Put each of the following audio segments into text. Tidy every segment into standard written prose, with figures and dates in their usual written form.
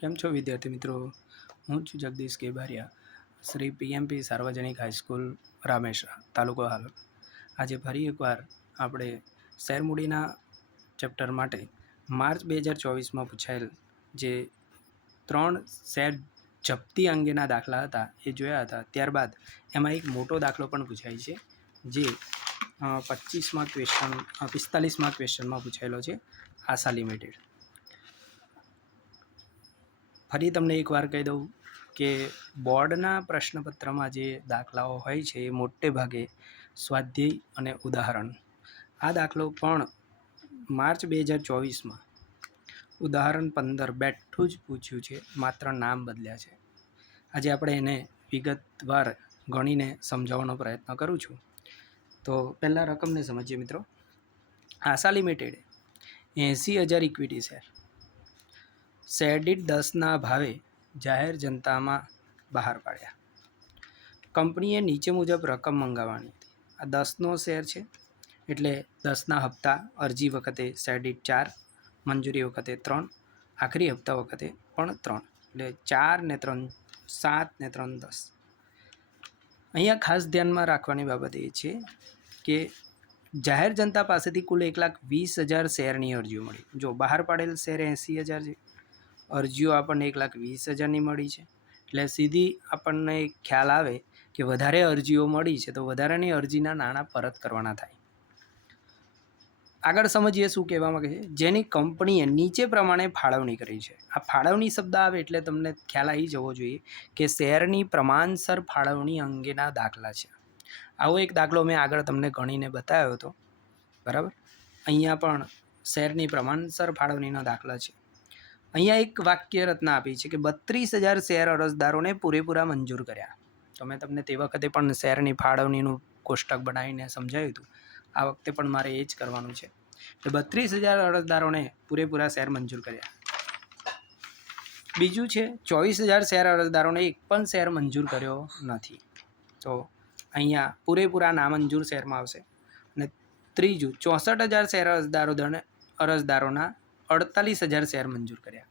કેમ છો વિદ્યાર્થી મિત્રો? હું છું જગદીશ કે બારિયા, શ્રી પીએમપી સાર્વજનિક હાઈસ્કૂલ રામેશ્વર, તાલુકો હાલોલ. આજે ફરી એકવાર આપણે શેર મૂડીના ચેપ્ટર માટે માર્ચ 2024માં પૂછાયેલ જે 3 શેર જપ્તી અંગેના દાખલા હતા એ જોયા હતા. ત્યારબાદ એમાં એક મોટો દાખલો પણ પૂછાય છે જે 45માં ક્વેશ્ચનમાં પૂછાયેલો છે, આશા લિમિટેડ. ફરી તમને એકવાર કહી દઉં કે બોર્ડના પ્રશ્નપત્રમાં જે દાખલાઓ હોય છે એ મોટે ભાગે સ્વાધ્યાય અને ઉદાહરણ. આ દાખલો પણ માર્ચ 2024માં ઉદાહરણ 15 બેઠું જ પૂછ્યું છે, માત્ર નામ બદલ્યા છે. આજે આપણે એને વિગતવાર ગણીને સમજાવવાનો પ્રયત્ન કરું છું. તો પહેલાં રકમને સમજીએ મિત્રો. આશા લિમિટેડ 80,000 ઇક્વિટી શેર શેર દીઠ 10ના ભાવે જાહેર જનતામાં બહાર પાડ્યા. કંપનીએ નીચે મુજબ રકમ મંગાવવાની હતી. આ 10નો શેર છે એટલે 10ના હપ્તા અરજી વખતે શેર દીઠ 4, મંજૂરી વખતે 3, આખરી હપ્તા વખતે પણ 3, એટલે 4 ને 3 7 ને 3 10. અહીંયા ખાસ ધ્યાનમાં રાખવાની બાબત એ છે કે જાહેર જનતા પાસેથી કુલ 1,20,000 શેરની અરજીઓ મળી. જો બહાર પાડેલ શેર 80,000 છે, અરજીઓ આપણને 1,20,000ની મળી છે, એટલે સીધી આપણને ખ્યાલ આવે કે વધારે અરજીઓ મળી છે તો વધારાની અરજીના નાણાં પરત કરવાના થાય. આગળ સમજીએ શું કહેવા માંગે છે. જેની કંપનીએ નીચે પ્રમાણે ફાળવણી કરી છે. આ ફાળવણી શબ્દ આવે એટલે તમને ખ્યાલ આવી જવો જોઈએ કે શેરની પ્રમાણસર ફાળવણી અંગેના દાખલા છે. આવો એક દાખલો મેં આગળ તમને ગણીને બતાવ્યો હતો, બરાબર. અહીંયા પણ શેરની પ્રમાણસર ફાળવણીના દાખલા છે. અહીંયા એક વાક્ય રચના આપી છે કે 32,000 શેર અરજદારોને પૂરેપૂરા મંજૂર કર્યા. તો મેં તમને તે વખતે પણ શેરની ફાળવણીનું કોષ્ટક બનાવીને સમજાવ્યું હતું. આ વખતે પણ મારે એ જ કરવાનું છે. તો 32,000 અરજદારોને પૂરેપૂરા શેર મંજૂર કર્યા. બીજું છે 24,000 શેર અરજદારોને એક પણ શેર મંજૂર કર્યો નથી. તો અહીંયા પૂરેપૂરા નામંજૂર શેરમાં આવશે. અને ત્રીજું 64,000 શેર અરજદારોના 48,000 શેર મંજૂર કર્યા.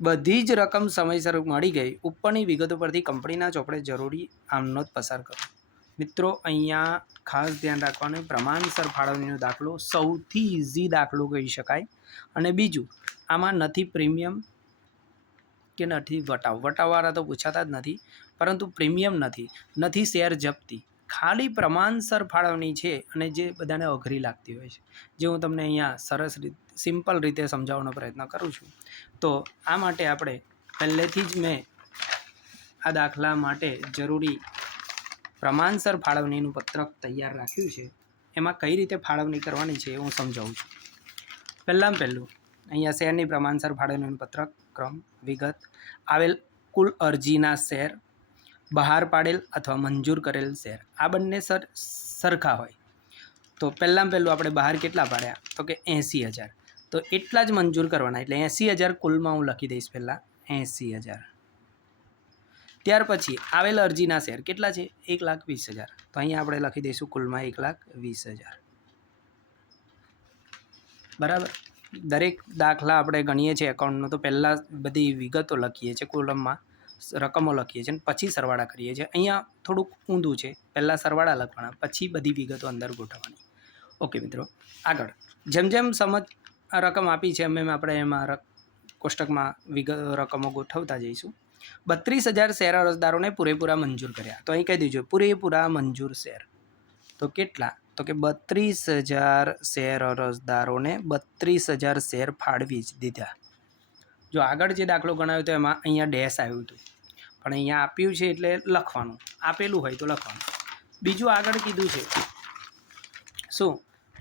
બધી જ રકમ સમયસર મળી ગઈ. ઉપરની વિગતો પરથી કંપનીના ચોપડે જરૂરી આમનોંધ પસાર કરો. મિત્રો અહીંયા ખાસ ધ્યાન રાખવાનું, પ્રમાણસર ફાળવણીનો દાખલો સૌથી ઇઝી દાખલો કહી શકાય. અને બીજું, આમાં નથી પ્રીમિયમ કે નથી વટાવવાળા તો પૂછાતા જ નથી, પરંતુ પ્રીમિયમ નથી શેર જપ્તી, ખાલી પ્રમાણસર ફાળવણી છે અને જે બધાને અઘરી લાગતી હોય છે, જે હું તમને અહીંયા સરસ સિમ્પલ રીતે સમજાવવાનો પ્રયત્ન કરું છું. તો આ માટે આપણે પહેલેથી જ મેં આ દાખલા માટે જરૂરી પ્રમાણસર ફાળવણીનું પત્રક તૈયાર રાખ્યું છે. એમાં કઈ રીતે ફાળવણી કરવાની છે હું સમજાવું છું. પહેલું અહીંયા શેરની પ્રમાણસર ફાળવણીનું પત્રક, ક્રમ, વિગત, આવેલ કુલ અરજીના શેર, બહાર પાડેલ અથવા મંજૂર કરેલ શેર, આ બંને સરખા હોય. તો પહેલું આપણે બહાર કેટલા પાડ્યા? તો કે 80,000. તો એટલા જ મંજૂર કરવાના, એટલે 80,000 કુલમાં હું લખી દઈશ. પહેલાં 80,000. ત્યાર પછી આવેલ અરજીના શેર કેટલા છે? 1,20,000. તો અહીંયા આપણે લખી દઈશું કુલમાં 1,20,000. બરાબર. દરેક દાખલા આપણે ગણીએ છીએ એકાઉન્ટનો તો પહેલાં બધી વિગતો લખીએ છીએ, કોલમમાં રકમો લખીએ છીએ અને પછી સરવાળા કરીએ છીએ. અહીંયા થોડુંક ઊંધું છે, પહેલાં સરવાળા લખવાના પછી બધી વિગતો અંદર ગોઠવવાની. ઓકે મિત્રો, આગળ જેમ જેમ રકમ આપી છે એમ આપણે એમાં કોષ્ટકમાં રકમો ગોઠવતા જઈશું. 32,000 શેર અરજદારોને પૂરેપૂરા મંજૂર કર્યા. તો અહીં કહી દીજો પૂરેપૂરા મંજૂર શેર. તો કેટલા? તો કે 32,000 શેર અરજદારોને 32,000 શેર ફાળવી જ દીધા. જો આગળ જે દાખલો ગણાવ્યો તો એમાં અહીંયા ડેશ આવ્યું હતું, પણ અહીંયા આપ્યું છે એટલે લખવાનું, આપેલું હોય તો લખવાનું. બીજું આગળ કીધું છે શું?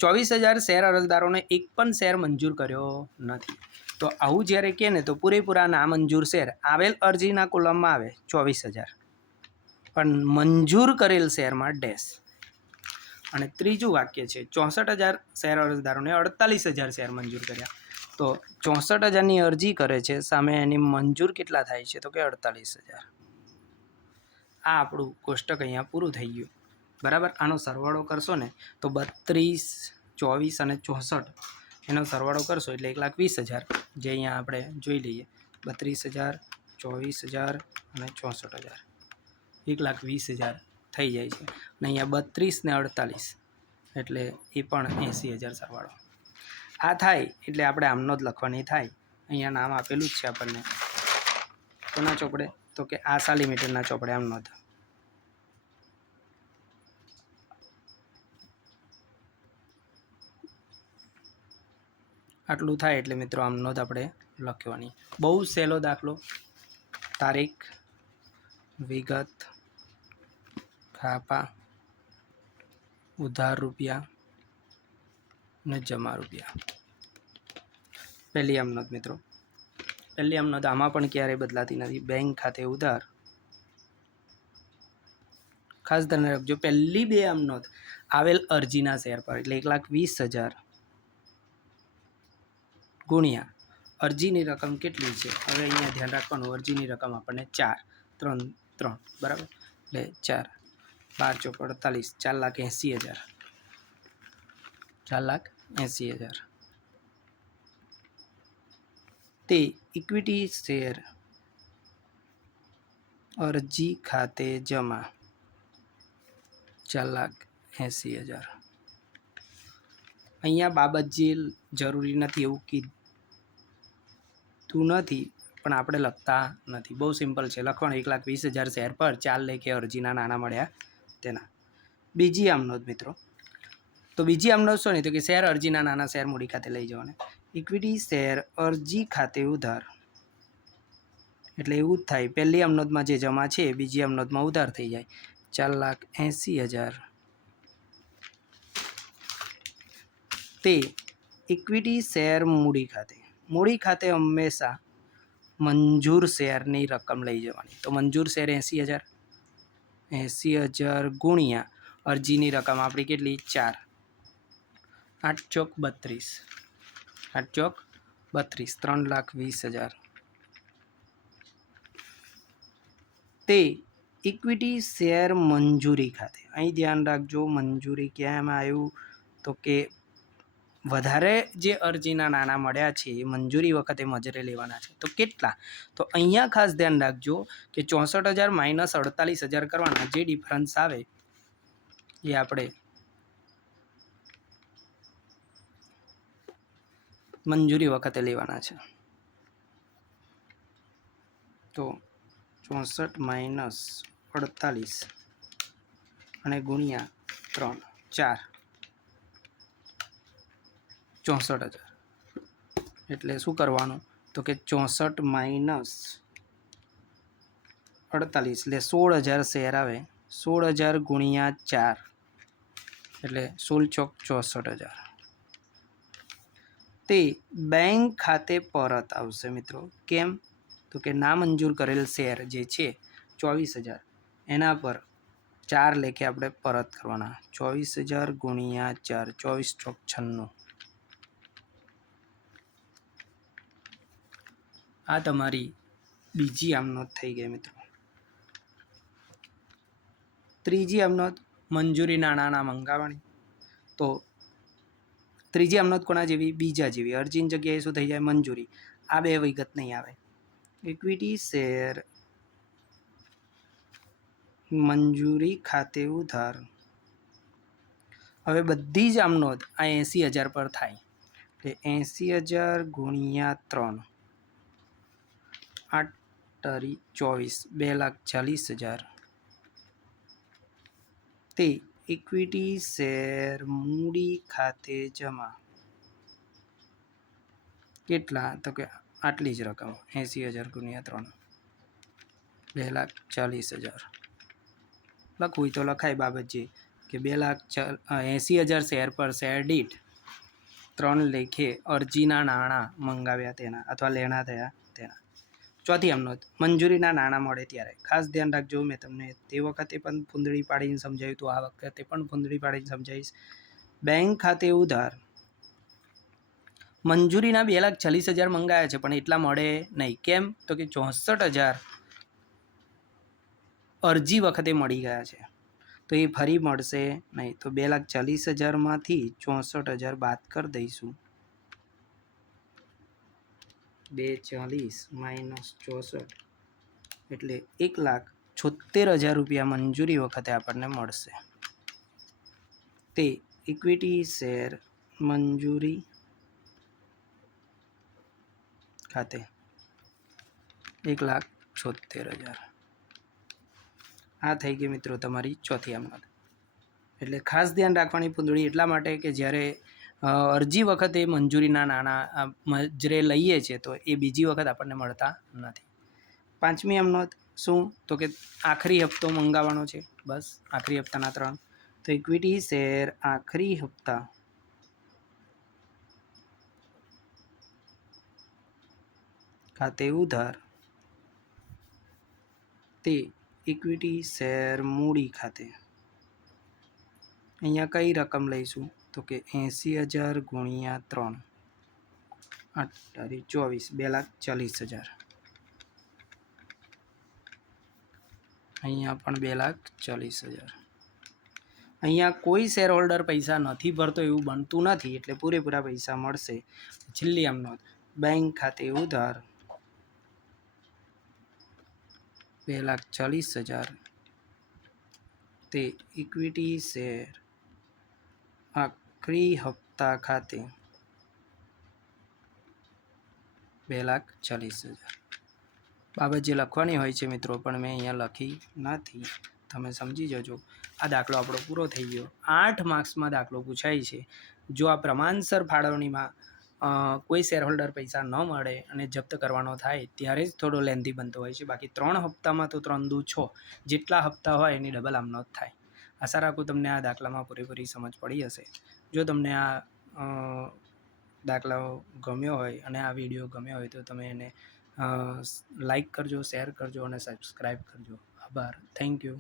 24,000 શેર અરજદારોને એક પણ શેર મંજૂર કર્યો નથી. તો આવું જ્યારે કહે ને તો પૂરેપૂરા નામંજૂર શેર આવેલ અરજીના કોલમમાં આવે 24,000, પણ મંજૂર કરેલ શેરમાં ડેશ. અને ત્રીજું વાક્ય છે 64,000 શેર અરજદારોને 48,000 શેર મંજૂર કર્યા. તો 64,000ની અરજી કરે છે, સામે એની મંજૂર કેટલા થાય છે? તો કે 48,000. આ આપણું કોષ્ટક અહીંયા પૂરું થઈ ગયું. બરાબર. આનો સરવાળો કરશો ને તો 32, 24 અને 64 એનો સરવાળો કરશો એટલે 1,20,000, જે અહીંયા આપણે જોઈ લઈએ 32,000, 24,000 અને 64,000, 1,20,000 થઈ જાય છે. અને અહીંયા 32 ને 48 એટલે એ પણ 80,000 સરવાળો. આ થાય એટલે આપણે આમનો જ લખવાની થાય. અહીંયા નામ આપેલું જ છે આપણને, કોના ચોપડે, તો કે આશા લિમિટેડના ચોપડે આમનો જ. આટલું થાય એટલે મિત્રો આમનો જ આપણે લખવાની. બહુ સહેલો દાખલો. તારીખ, વિગત, ખાપા, ઉધાર રૂપિયા ને જમા રૂપિયા. પહેલી આમનોંધ મિત્રો, પહેલી આમનોંધ આમાં પણ ક્યારેય બદલાતી નથી. બેંક ખાતે ઉધાર, ખાસ ધ્યાન રાખજો, પહેલી બે આમનોંધ આવેલ અરજીના શેર પર, એટલે 1,20,000 ગુણ્યા અરજીની રકમ કેટલી છે. હવે અહીંયા ધ્યાન રાખવાનું, અરજીની રકમ આપણને 3 બરાબર, એટલે 4 12 ચોક 48, 4,80,000. તે ઇક્વિટી શેર અરજી ખાતે જમા 4,80,000. અહીંયા બાબત જે જરૂરી નથી એવું કીધું નથી, પણ આપણે લખતા નથી. બહુ સિમ્પલ છે લખવાનું. 1,20,000 શેર પર 4 લેખે અરજીના નાણાં મળ્યા તેના. બીજી આમનોંધ મિત્રો, તો બીજી આમનોંધ શું નહીં, તો કે શેર અરજીના નાના શેર મૂડી ખાતે લઈ જવાના. ઇક્વિટી શેર અરજી ખાતે ઉધાર, એટલે એવું જ થાય. પહેલી આમનોંધમાં જે જમા છે બીજી આમનોંધમાં ઉધાર થઈ જાય. 4,80,000 તે ઇક્વિટી શેર મૂડી ખાતે. મૂડી ખાતે હંમેશા મંજૂર શેરની રકમ લઈ જવાની. તો મંજૂર શેર 80,000, 80,000 ગુણ્યા અરજીની રકમ આપણી કેટલી 4, 8 ચોક 32, 8 ચોક 32, 3,20,000. તે ઇક્વિટી શેર મંજૂરી ખાતે. અહીં ધ્યાન રાખજો, મંજૂરી ક્યાં આવ્યું, તો કે વધારે જે અરજીના નાણાં મળ્યા છે એ મંજૂરી વખતે મજરે લેવાના છે. તો કેટલા, તો અહીંયા ખાસ ધ્યાન રાખજો કે 64,000 માઇનસ 48,000 કરવાના. જે ડિફરન્સ આવે એ આપણે મંજૂરી વખતે લેવાના છે. તો 64 માઇનસ 48 અને ગુણ્યા 3, 4, 64,000. એટલે શું કરવાનું, તો કે 64 માઇનસ 48 એટલે 16,000 શેર આવે. 16,000 ગુણ્યા 4 એટલે 16 ચોક 64,000. તે બેંક ખાતે પરત આવશે મિત્રો. કેમ, તો કે ના મંજૂર કરેલ શેર જે છે 24,000 એના પર 4 લેખે આપણે પરત કરવાના. 24,000 ગુણ્યા 4, 24 ચોક 96. આ તમારી બીજી આમનોંધ થઈ ગઈ મિત્રો. ત્રીજી આમનોંધ મંજૂરી નાણાંના મંગાવણી. તો ત્રીજી આમનોંધ કોના જેવી, બીજા જેવી. અરજીની જગ્યાએ શું થઈ જાય, મંજૂરી. આ બે વિગત નહીં આવે. ઇક્વિટી શેર મંજૂરી ખાતે ઉધાર. હવે બધી જ આમનોંધ આ 80,000 પર થાય. એટલે 80,000 ગુણ્યા 3, 8 તારી 24, 2,40,000. તે ઇક્વિટી શેર મૂડી ખાતે જમા કેટલા, તો કે આટલી જ રકમ 80,000 ગુણ્યા 3, 2,40,000. લખવું તો લખાય બાબત જે કે 2,80,000 શેર પર શેર દીઠ 3 લેખે અરજીના નાણાં મંગાવ્યા તેના અથવા લેણા થયા તેના. ચોથી આમનોંધ મંજૂરીના નાણાં મળે ત્યારે. ખાસ ધ્યાન રાખજો, મેં તમને તે વખતે પણ ફૂંદડી પાડીને સમજાવ્યું હતું, આ વખતે પણ ફૂંદડી પાડીને સમજાવીશ. બેંક ખાતે ઉધાર. મંજૂરીના 2,40,000 મંગાવ્યા છે પણ એટલા મળે નહીં. કેમ, તો કે 64,000 અરજી વખતે મળી ગયા છે, તો એ ફરી મળશે નહીં. તો 2,40,000માંથી 64,000 બાદ કરી દઈશું. 240 માઇનસ 64 એટલે 1,76,000 રૂપિયા મંજૂરી વખતે આપણને મળશે. તે ઇક્વિટી શેર મંજૂરી ખાતે 1,76,000. આ થઈ ગઈ મિત્રો તમારી ચોથી અમદાવાદ. એટલે ખાસ ધ્યાન રાખવાની પૂંદડી એટલા માટે કે જ્યારે અરજી વખતે મંજૂરીના નાણાં મજરે લઈએ છીએ તો એ બીજી વખત આપણને મળતા નથી. પાંચમી અમનોંધ શું? તો કે આખરી હપ્તો મંગાવવાનો છે. બસ આખરી હપ્તાના 3. તો ઇક્વિટી શેર આખરી હપ્તા ખાતે ઉધાર તે ઇક્વિટી શેર મૂડી ખાતે. અહીંયા કઈ રકમ લઈશું? તો કે 80,000 ગુણ્યા 3 8 24 2,40,000. અહીંયા પણ 2,40,000. અહીંયા કોઈ શેર હોલ્ડર પૈસા નથી ભરતો એવું બનતું નથી એટલે પૂરેપૂરા પૈસા મળશે. છેલ્લી અમનોંધ બેંક ખાતે ઉધાર 2,40,000 તે ઇક્વિટી શેર આખરી હપ્તા ખાતે 2,40,000. બાબત જે લખવાની હોય છે મિત્રો પણ મેં અહીંયા લખી નથી, તમે સમજી જજો. આ દાખલો આપણો પૂરો થઈ ગયો. 8 માર્ક્સમાં દાખલો પૂછાય છે. જો આ પ્રમાણસર ફાળવણીમાં કોઈ શેર હોલ્ડર પૈસા ન મળે અને જપ્ત કરવાનો થાય ત્યારે જ થોડો લેન્ધી બનતો હોય છે. બાકી 3 હપ્તામાં તો 3 દુ 6 જેટલા હપ્તા હોય એની ડબલ અમનોંધ થાય. આશા રાખું તમને આ દાખલામાં પૂરેપૂરી સમજ પડી હશે. જો તમને આ દાખલાઓ ગમ્યો હોય અને આ વિડીયો ગમ્યો હોય તો તમે એને લાઈક કરજો, શેર કરજો અને સબસ્ક્રાઈબ કરજો. આભાર. Thank you.